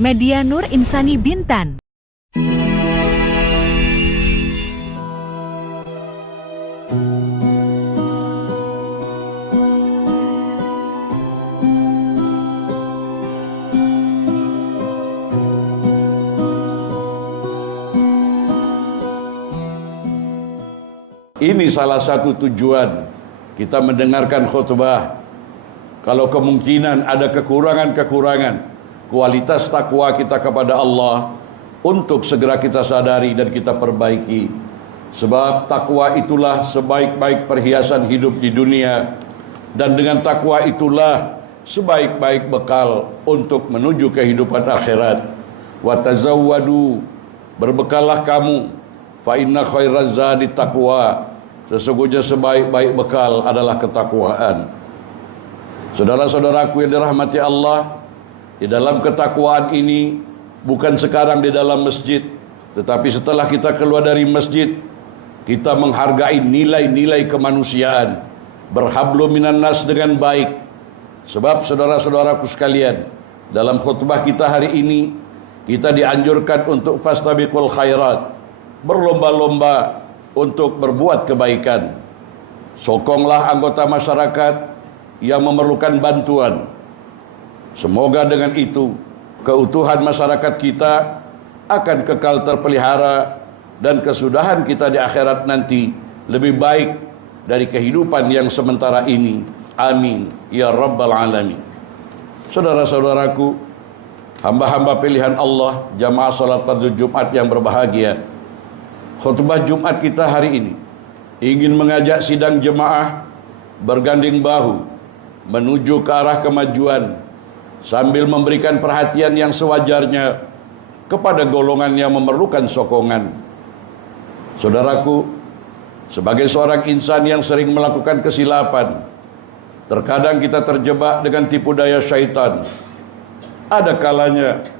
Media Nur Insani Bintan. Ini salah satu tujuan kita mendengarkan khutbah. Kalau kemungkinan ada kekurangan-kekurangan kualitas takwa kita kepada Allah, untuk segera kita sadari dan kita perbaiki. Sebab takwa itulah sebaik-baik perhiasan hidup di dunia, dan dengan takwa itulah sebaik-baik bekal untuk menuju kehidupan akhirat. Wa tazawwadu, berbekallah kamu, fa inna khairaz zadi taqwa, sesungguhnya sebaik-baik bekal adalah ketakwaan. Saudara-saudaraku yang dirahmati Allah, di dalam ketakwaan ini bukan sekarang di dalam masjid, tetapi setelah kita keluar dari masjid, kita menghargai nilai-nilai kemanusiaan, berhablu minan nas dengan baik. Sebab saudara-saudaraku sekalian, dalam khutbah kita hari ini, kita dianjurkan untuk fastabiqul khairat, berlomba-lomba untuk berbuat kebaikan. Sokonglah anggota masyarakat yang memerlukan bantuan. Semoga dengan itu keutuhan masyarakat kita akan kekal terpelihara, dan kesudahan kita di akhirat nanti lebih baik dari kehidupan yang sementara ini. Amin ya rabbal alamin. Saudara-saudaraku, hamba-hamba pilihan Allah, jamaah salat pada Jumat yang berbahagia, khutbah Jumat kita hari ini ingin mengajak sidang jemaah bergandeng bahu menuju ke arah kemajuan, sambil memberikan perhatian yang sewajarnya kepada golongan yang memerlukan sokongan. Saudaraku, sebagai seorang insan yang sering melakukan kesilapan, terkadang kita terjebak dengan tipu daya syaitan. Ada kalanya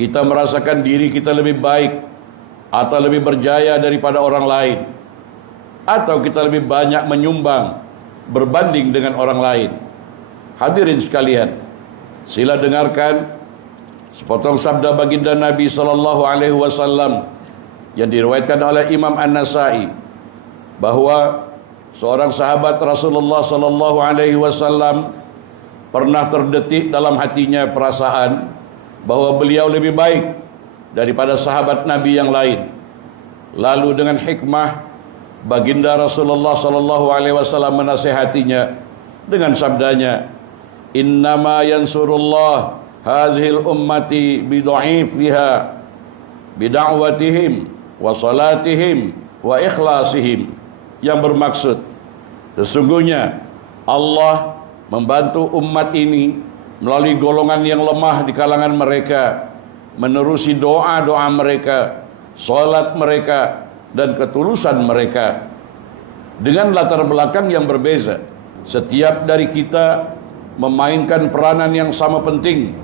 kita merasakan diri kita lebih baik atau lebih berjaya daripada orang lain, atau kita lebih banyak menyumbang berbanding dengan orang lain. Hadirin sekalian, sila dengarkan sepotong sabda baginda Nabi SAW yang diriwayatkan oleh Imam An-Nasai, bahwa seorang sahabat Rasulullah SAW pernah terdetik dalam hatinya perasaan bahwa beliau lebih baik daripada sahabat Nabi yang lain. Lalu dengan hikmah, baginda Rasulullah SAW menasihatinya dengan sabdanya, innama yansurullah hazihil ummati bidha'ifiha bida'watihim wa salatihim wa ikhlasihim, yang bermaksud sesungguhnya Allah membantu umat ini melalui golongan yang lemah di kalangan mereka, menerusi doa-doa mereka, salat mereka, dan ketulusan mereka. Dengan latar belakang yang berbeza, setiap dari kita memainkan peranan yang sama penting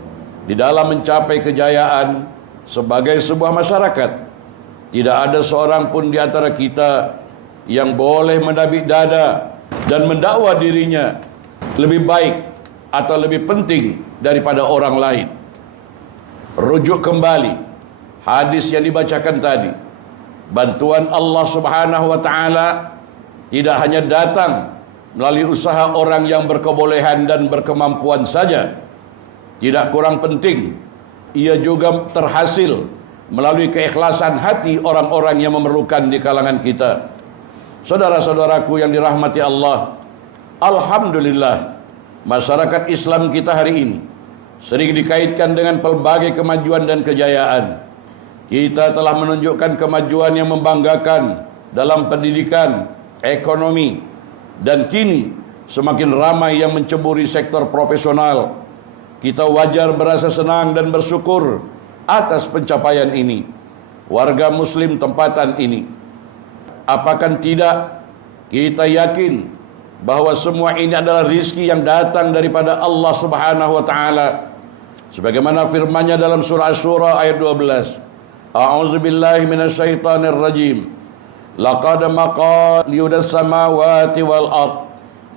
di dalam mencapai kejayaan sebagai sebuah masyarakat. Tidak ada seorang pun di antara kita yang boleh mendabik dada dan mendakwa dirinya lebih baik atau lebih penting daripada orang lain. Rujuk kembali hadis yang dibacakan tadi, bantuan Allah Subhanahu wa taala tidak hanya datang melalui usaha orang yang berkebolehan dan berkemampuan saja. Tidak kurang penting, ia juga terhasil melalui keikhlasan hati orang-orang yang memerlukan di kalangan kita. Saudara-saudaraku yang dirahmati Allah, alhamdulillah, masyarakat Islam kita hari ini sering dikaitkan dengan pelbagai kemajuan dan kejayaan. Kita telah menunjukkan kemajuan yang membanggakan dalam pendidikan, ekonomi, dan kini semakin ramai yang menceburi sektor profesional. Kita wajar berasa senang dan bersyukur atas pencapaian ini. Warga muslim tempatan ini, apakah tidak kita yakin bahwa semua ini adalah rizki yang datang daripada Allah Subhanahu wa taala, sebagaimana firman-Nya dalam surah Asy-Syura ayat 12. A'udzu billahi minasyaitonir rajim. Laqad maqaliyudas samawati wal ard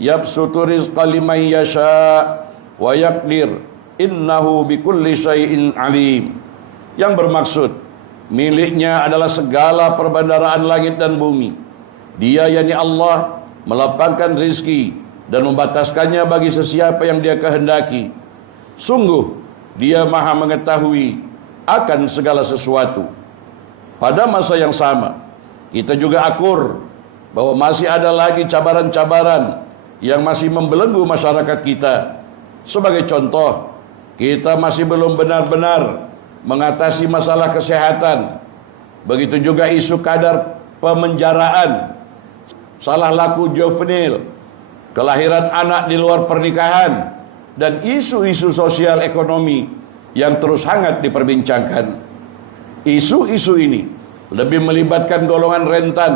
yabsutu rizqa liman yasha wa yaqdir innahu bikulli syai'in alim. Yang bermaksud, miliknya adalah segala perbendaharaan langit dan bumi. Dia, yakni Allah, melapangkan rizki dan membataskannya bagi sesiapa yang Dia kehendaki. Sungguh Dia maha mengetahui akan segala sesuatu. Pada masa yang sama, kita juga akur bahwa masih ada lagi cabaran-cabaran yang masih membelenggu masyarakat kita. Sebagai contoh, kita masih belum benar-benar mengatasi masalah kesehatan. Begitu juga isu kadar pemenjaraan, salah laku juvenil, kelahiran anak di luar pernikahan, dan isu-isu sosial ekonomi yang terus hangat diperbincangkan. Isu-isu ini lebih melibatkan golongan rentan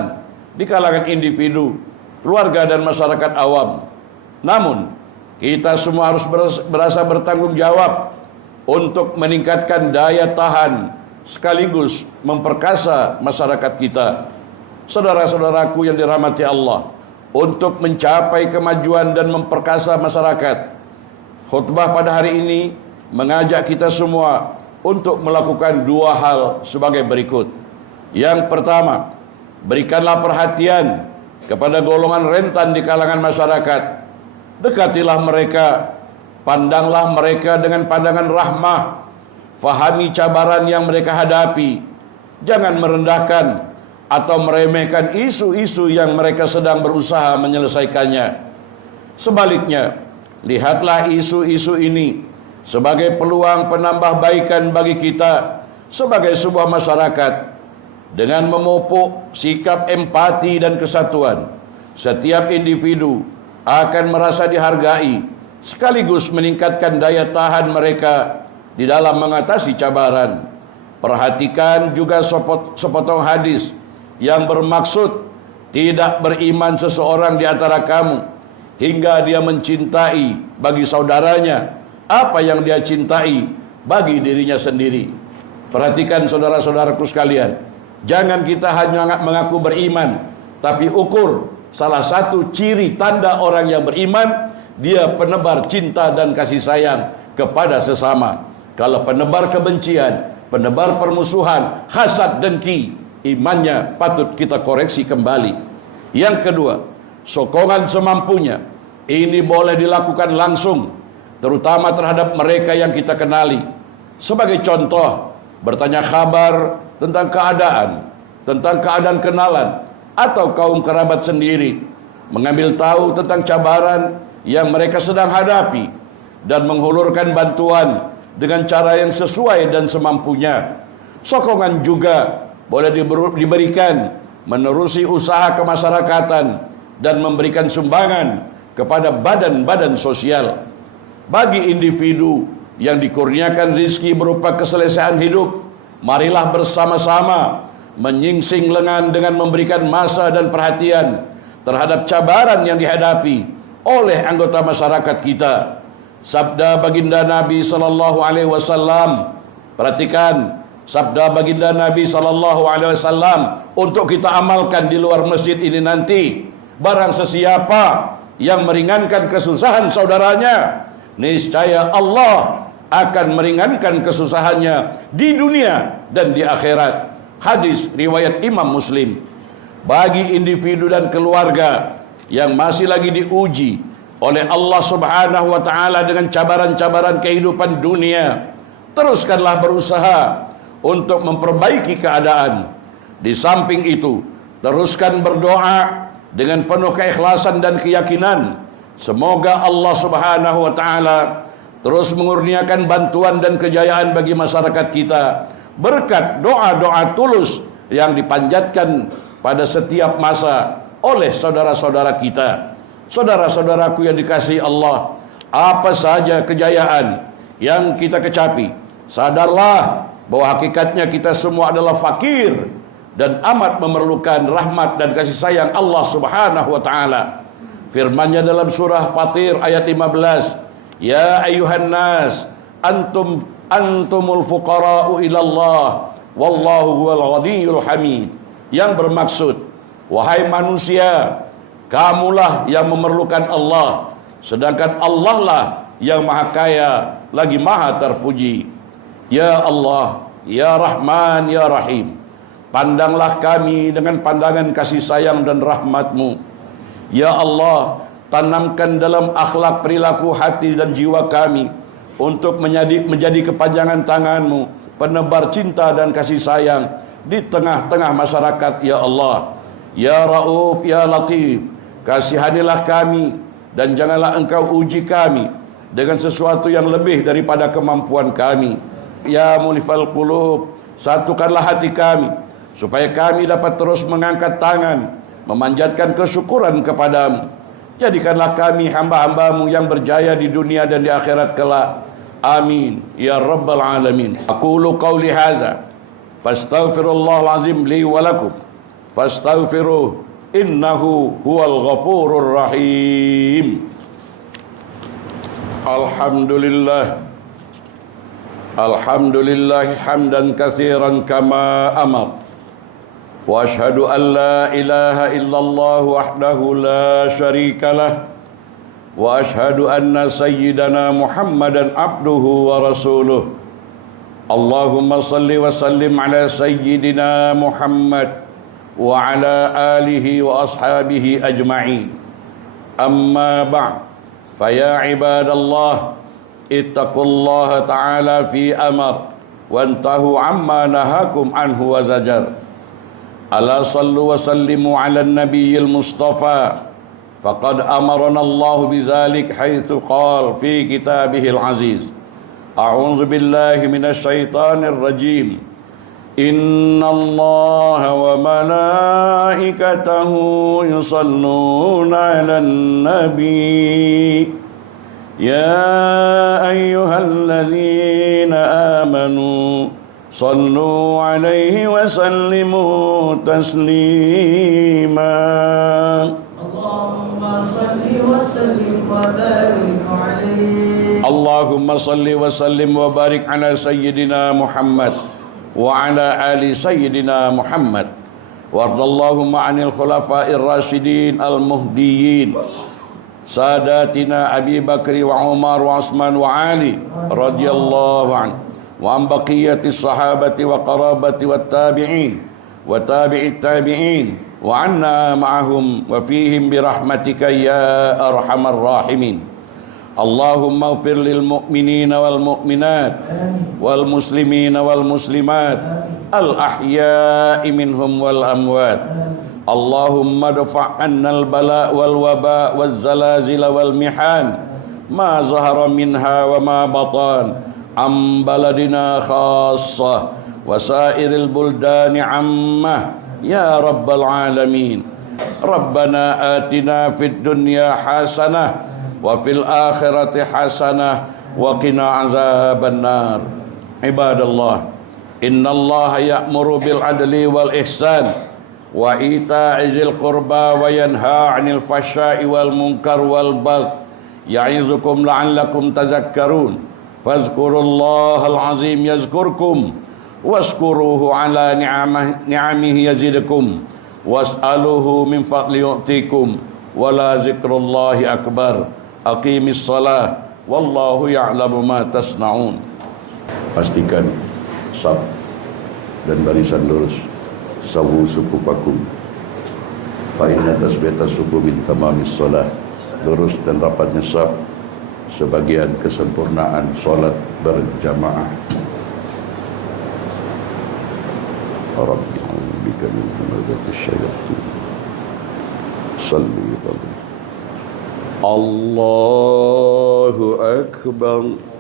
di kalangan individu, keluarga, dan masyarakat awam. Namun, kita semua harus berasa bertanggung jawab untuk meningkatkan daya tahan sekaligus memperkasa masyarakat kita. Saudara-saudaraku yang dirahmati Allah, untuk mencapai kemajuan dan memperkasa masyarakat, khutbah pada hari ini mengajak kita semua untuk melakukan dua hal sebagai berikut. Yang pertama, berikanlah perhatian kepada golongan rentan di kalangan masyarakat. Dekatilah mereka, pandanglah mereka dengan pandangan rahmah, fahami cabaran yang mereka hadapi. Jangan merendahkan atau meremehkan isu-isu yang mereka sedang berusaha menyelesaikannya. Sebaliknya, lihatlah isu-isu ini sebagai peluang penambah baikan bagi kita sebagai sebuah masyarakat. Dengan memupuk sikap empati dan kesatuan, setiap individu akan merasa dihargai, sekaligus meningkatkan daya tahan mereka di dalam mengatasi cabaran. Perhatikan juga sepotong hadis yang bermaksud tidak beriman seseorang di antara kamu hingga dia mencintai bagi saudaranya apa yang dia cintai bagi dirinya sendiri. Perhatikan saudara-saudaraku sekalian, jangan kita hanya mengaku beriman, tapi ukur salah satu ciri tanda orang yang beriman, dia penebar cinta dan kasih sayang kepada sesama. Kalau penebar kebencian, penebar permusuhan, hasad, dengki, imannya patut kita koreksi kembali. Yang kedua, sokongan semampunya. Ini boleh dilakukan langsung, terutama terhadap mereka yang kita kenali. Sebagai contoh, bertanya kabar tentang keadaan kenalan atau kaum kerabat sendiri, mengambil tahu tentang cabaran yang mereka sedang hadapi, dan menghulurkan bantuan dengan cara yang sesuai dan semampunya. Sokongan juga boleh diberikan menerusi usaha kemasyarakatan dan memberikan sumbangan kepada badan-badan sosial. Bagi individu yang dikurniakan rizki berupa keselesaan hidup, marilah bersama-sama menyingsing lengan dengan memberikan masa dan perhatian terhadap cabaran yang dihadapi oleh anggota masyarakat kita. Sabda baginda Nabi sallallahu alaihi wasallam, perhatikan sabda baginda Nabi sallallahu alaihi wasallam untuk kita amalkan di luar masjid ini nanti. Barang sesiapa yang meringankan kesusahan saudaranya, niscaya Allah akan meringankan kesusahannya di dunia dan di akhirat. Hadis riwayat Imam Muslim. Bagi individu dan keluarga yang masih lagi diuji oleh Allah Subhanahu wa taala dengan cabaran-cabaran kehidupan dunia, teruskanlah berusaha untuk memperbaiki keadaan. Di samping itu, teruskan berdoa dengan penuh keikhlasan dan keyakinan. Semoga Allah Subhanahu wa taala terus mengurniakan bantuan dan kejayaan bagi masyarakat kita berkat doa-doa tulus yang dipanjatkan pada setiap masa oleh saudara-saudara kita. Saudara-saudaraku yang dikasihi Allah, apa saja kejayaan yang kita kecapi, sadarlah bahwa hakikatnya kita semua adalah fakir dan amat memerlukan rahmat dan kasih sayang Allah Subhanahu wa taala. Firman-Nya dalam surah Fatir ayat 15, ya ayuhan nas antumul fuqara'u ilallah wallahu huwal ghaniyyul hamid. Yang bermaksud, wahai manusia, kamulah yang memerlukan Allah, sedangkan Allah lah yang maha kaya lagi maha terpuji. Ya Allah, Ya Rahman, Ya Rahim, pandanglah kami dengan pandangan kasih sayang dan rahmat-Mu. Ya Allah, tanamkan dalam akhlak, perilaku, hati dan jiwa kami untuk menjadi kepanjangan tangan-Mu, penebar cinta dan kasih sayang di tengah-tengah masyarakat. Ya Allah, Ya Rauf, Ya Latif, kasihanilah kami dan janganlah Engkau uji kami dengan sesuatu yang lebih daripada kemampuan kami. Ya Mulifal Qulub, satukanlah hati kami supaya kami dapat terus mengangkat tangan memanjatkan kesyukuran kepadamu. Jadikanlah kami hamba-hambamu yang berjaya di dunia dan di akhirat kelak. Amin ya rabbal alamin. Aqulu qawli hadza fastaghfirullahal azim li wa lakum fastaghfiruh innahu huwal ghafurur rahim. Alhamdulillah hamdan katsiran kama amar. Wa ashhadu an la ilaha illallah wahdahu la syarika lah. Wa ashhadu anna sayyidana Muhammadan abduhu wa rasuluh. Allahumma salli wa sallim ala sayyidina Muhammad wa ala alihi wa ashabihi ajma'in. Amma ba'd, fa ya ibadallah, ittaqullaha ta'ala fi amar wantahu amma nahakum anhu wa zajar. Ala sallu wa sallimu ala nabiyil mustafa faqad amarana Allah bidzalik haitsu qala fi kitabihil aziz. A'udzu billahi minasy syaithanir rajim. Innallaha wa malaikatahu yusalluna 'alan nabi. Ya ayyuhalladzina amanu sallu 'alaihi wa sallimu taslima. Allahumma salli wa sallim wa barik 'alaihi. Allahumma salli wa sallim wa barik 'ala sayyidina Muhammad wa 'ala ali sayyidina Muhammad. Wardallahumma 'anil khulafa'ir rasyidin al-muhdiyyin sadatina Abi Bakri wa Umar wa Utsman wa Ali radhiyallahu anhu wa an baqiyatis sahabati wa qarabati wat tabi'in wa tabi'it tabi'in wa anna ma'ahum wa fihim bi rahmatika ya arhamar rahimin. Allahumma ighfir lil mu'minina wal mu'minat wal muslimina wal muslimat al ahya'i minhum wal amwat. Allahumma dafa' annal bala' wal waba' wal zalazil wal mihan ma zahara minha wa ma batan am baladina khassah wa sairil buldani amma ya rabbal alamin. Rabbana atina fid dunya hasanah wa fil akhirati hasanah wa qina azaban nar. Ibadallah, innallaha ya'muru bil adli wal ihsan wa ita'i dzil qurba wa yanha 'anil fahsya'i wal munkar wal baghi ya'izukum la'allakum tadhakkarun. Fazkurullahal azim yazkurkum waskuruhu ala ni'amihi yazidukum was'aluhu min fadli yu'tikum wala zikrullahi akbar. Aqimis salah wallahu ya'lamu ma tasna'un. Pastikan saf dan barisan lurus. Sawu sufufakum fa inna tasbihata sufu min tamamis shalah. Lurus dan rapatnya saf sebagian kesempurnaan salat berjamaah. Rabbi a'udzubika min hamazatish syayatin. Salli alaihi. Allahu akbar.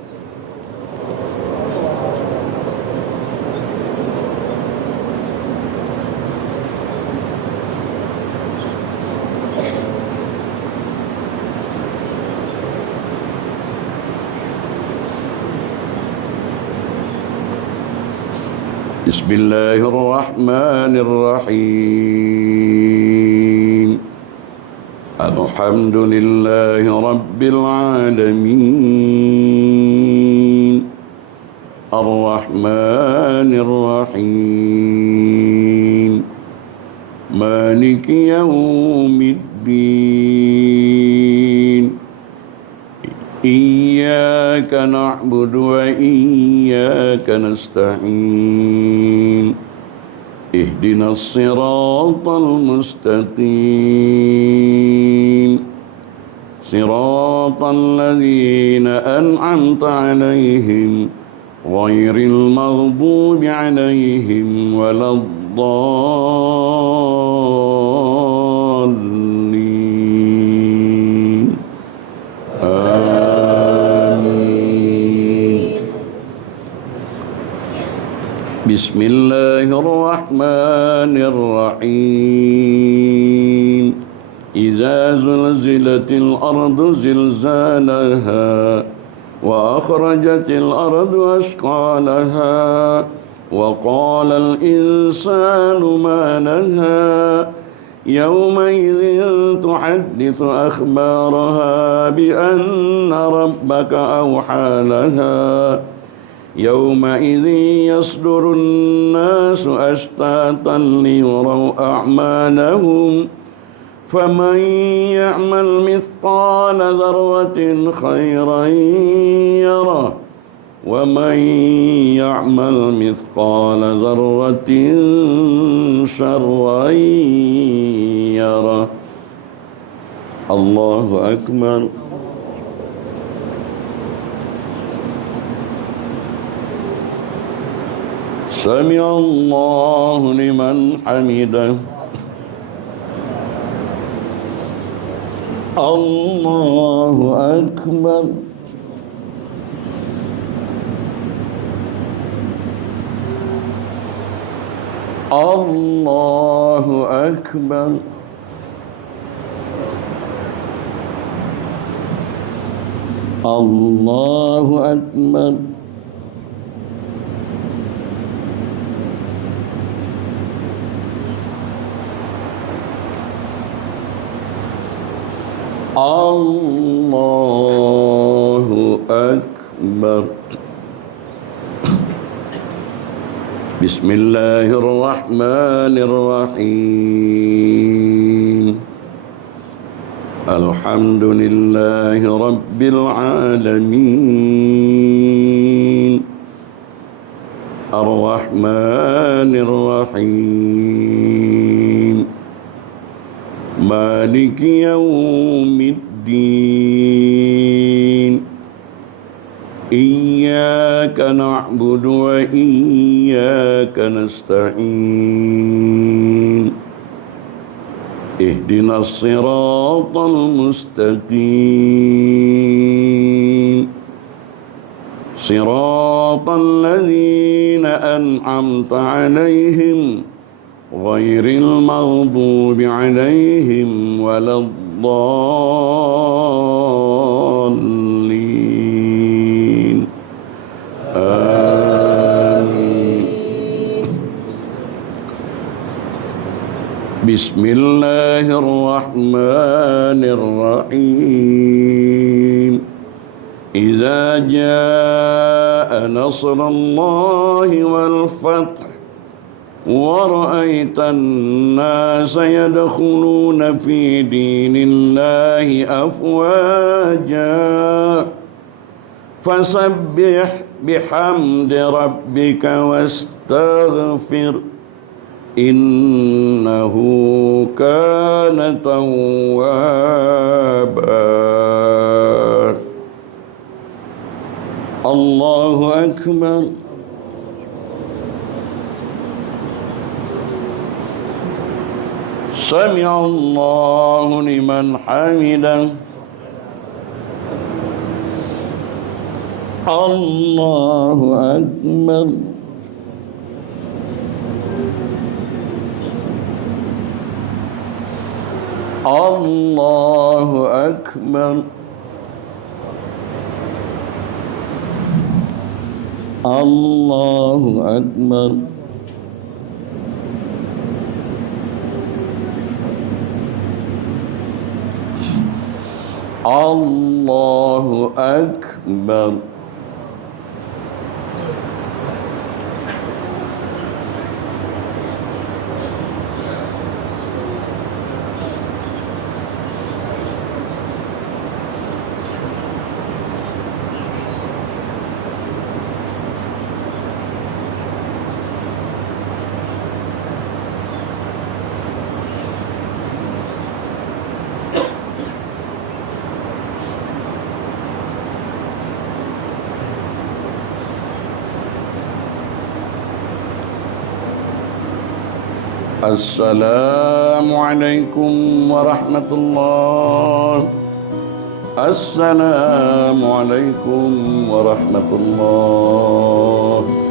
Bismillahirrahmanirrahim. Alhamdulillahi rabbil alamin. Ar-Rahmanir Rahim. Maliki yaumiddin. إياك نعبد وإياك نستعين اهدنا الصراط المستقيم صراط الذين أنعمت عليهم غير المغضوب عليهم ولا الضالين آمين. بسم الله الرحمن الرحيم إذا زلزلت الأرض زلزالها وأخرجت الأرض أثقالها وقال الإنسان ما لها يومئذ تحدث أخبارها بأن ربك أوحى لها يومئذ يصدر الناس أشتاتا ليروا أعمالهم فمن يعمل مثقال ذرة خيرا يره ومن يعمل مثقال ذرة شرا يره. الله أكبر. سمع الله لمن حمده. الله أكبر. الله أكبر. الله أكبر. الله أكبر. بسم الله الرحمن الرحيم الحمد لله رب العالمين الرحمن الرحيم مالك يوم الدين إياك نعبد وإياك نستعين اهدنا الصراط المستقيم صراط الذين أنعمت عليهم غير المغضوب عليهم ولا الضالين آمين. بسم الله الرحمن الرحيم إذا جاء نصر الله والفتح ورأيت الناس يدخلون في دين الله أفواجا فسبح بحمد ربك واستغفر إنه كان توابا. الله أكبر. سمع الله لمن حمده. الله أكبر. الله أكبر. الله أكبر. الله أكبر. Assalamualaikum warahmatullahi. Assalamualaikum warahmatullahi.